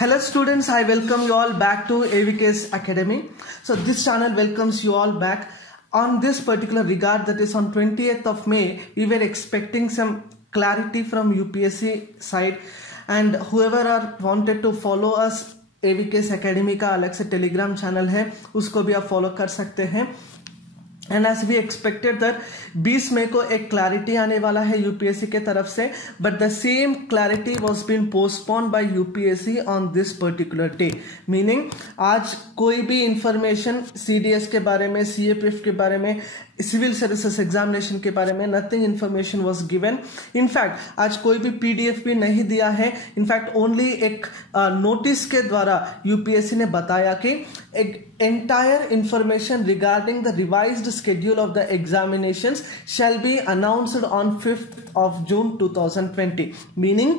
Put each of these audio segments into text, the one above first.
Hello students, I welcome you all back to AVK's Academy. So this channel welcomes you all back. On this particular regard, that is on 20th of May, we were expecting some clarity from UPSC side, and whoever wanted to follow us, AVK's Academy का अलग से Telegram channel है, उसको भी आप follow कर सकते हैं. And as we expected that 20 मई को एक क्लैरिटी आने वाला है यूपीएससी के तरफ से, but the same clarity was been postpone by UPSC on this particular day. Meaning आज कोई भी इंफॉर्मेशन सीडीएस के बारे में, सीएपीएफ के बारे में, सिविल सर्विसेज एग्जामिनेशन के बारे में nothing information was given. In fact आज कोई भी पीडीएफ भी नहीं दिया है. इनफैक्ट ओनली एक नोटिस के द्वारा यूपीएससी ने बताया कि एक entire information regarding the revised schedule of the examinations shall be announced on 5th of June 2020. Meaning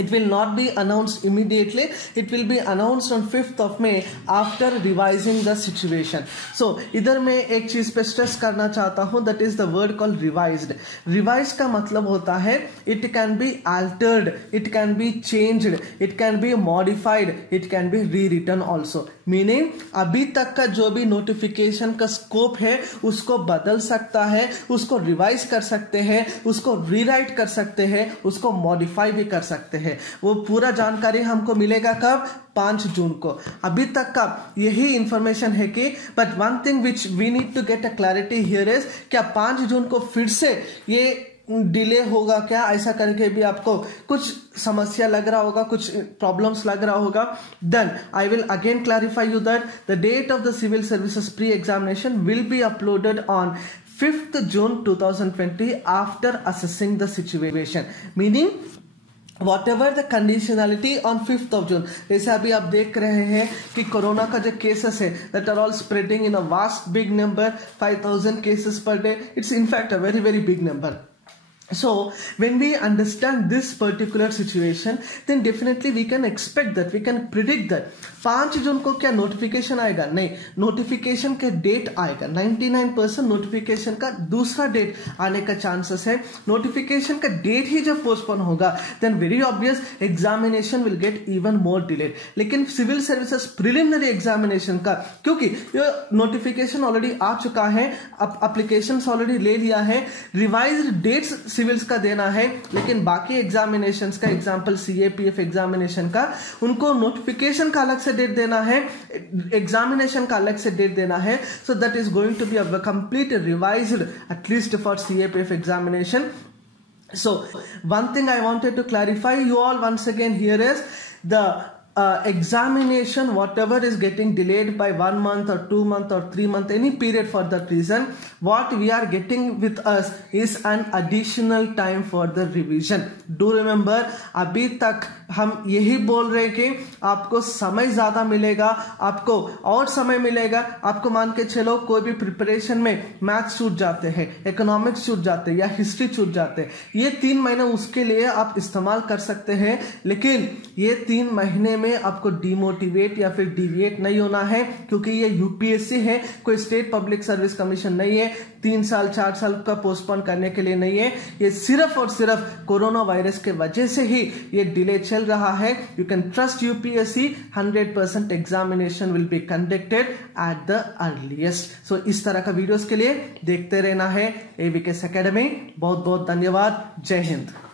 it will not be announced immediately. It will be announced on 5th of May after revising the situation. So इधर मैं एक चीज पे stress करना चाहता हूँ, that is the word called revised. Revised का मतलब होता है it can be altered, it can be changed, it can be modified, it can be rewritten also. Meaning अभी तक का जो भी नोटिफिकेशन का स्कोप है उसको बदल सकता है, उसको रिवाइज कर सकते हैं, उसको रीराइट कर सकते हैं, उसको मॉडिफाई भी कर सकते हैं. वो पूरा जानकारी हमको मिलेगा कब? 5 जून को. अभी तक का यही इंफॉर्मेशन है कि but one thing which we need to get a clarity here is, क्या 5 जून को फिर से ये डिले होगा क्या? ऐसा करके भी आपको कुछ समस्या लग रहा होगा, कुछ प्रॉब्लम्स लग रहा होगा. Then I will again clarify you that the date of the civil services pre examination will be uploaded on 5th June 2020 after assessing the situation. Meaning whatever the conditionality on 5th of June. जैसे अभी आप देख रहे हैं कि corona का जो cases है that are all spreading in a vast big number, 5,000 cases per day. It's in fact a very very big number. So when we understand this particular situation, then definitely we can expect that, we can predict that 5 जून को क्या notification आएगा? नहीं, notification का date आएगा. 99% notification का दूसरा date आने का चांसेस है. नोटिफिकेशन का डेट ही जब पोस्टपोन होगा then very obvious examination will get even more delayed. लेकिन सिविल सर्विसेज प्रिलिमिनरी एग्जामिनेशन का क्योंकि नोटिफिकेशन ऑलरेडी आ चुका है, एप्लीकेशन ऑलरेडी ले लिया है, रिवाइज्ड डेट्स सिविल्स का देना है, लेकिन बाकी एग्जामिनेशंस का, एग्जांपल सीएपीएफ एग्जामिनेशन का, उनको नोटिफिकेशन का अलग से डेट देना है, एग्जामिनेशन का अलग से डेट देना है. So that is going to be a complete revised at least for CAPF examination. So one thing I wanted to clarify you all once again here is the examination, whatever is getting delayed by 1 month or 2 month or 3 month, any period for that reason, what we are getting with us is an additional time for the revision. Do remember, अभी तक हम यही बोल रहे हैं कि आपको समय ज्यादा मिलेगा, आपको और समय मिलेगा. आपको मान के चलो कोई भी प्रिपरेशन में मैथ्स छूट जाते हैं, इकोनॉमिक्स छूट जाते हैं या हिस्ट्री छूट जाते हैं, ये 3 महीने उसके लिए आप इस्तेमाल कर सकते हैं. लेकिन ये 3 महीने में आपको डिमोटिवेट या फिर डिविएट नहीं होना है, क्योंकि ये यूपीएससी है, कोई स्टेट पब्लिक सर्विस कमीशन नहीं है. 3 साल 4 साल का पोस्टपोन करने के लिए नहीं है. ये सिर्फ और सिर्फ कोरोना वायरस के वजह से ही ये डिले चल रहा है. You can trust UPSC, 100% examination will be conducted at the earliest. So इस तरह का वीडियोस के लिए देखते रहना है AVK's Academy. बहुत बहुत धन्यवाद. जय हिंद.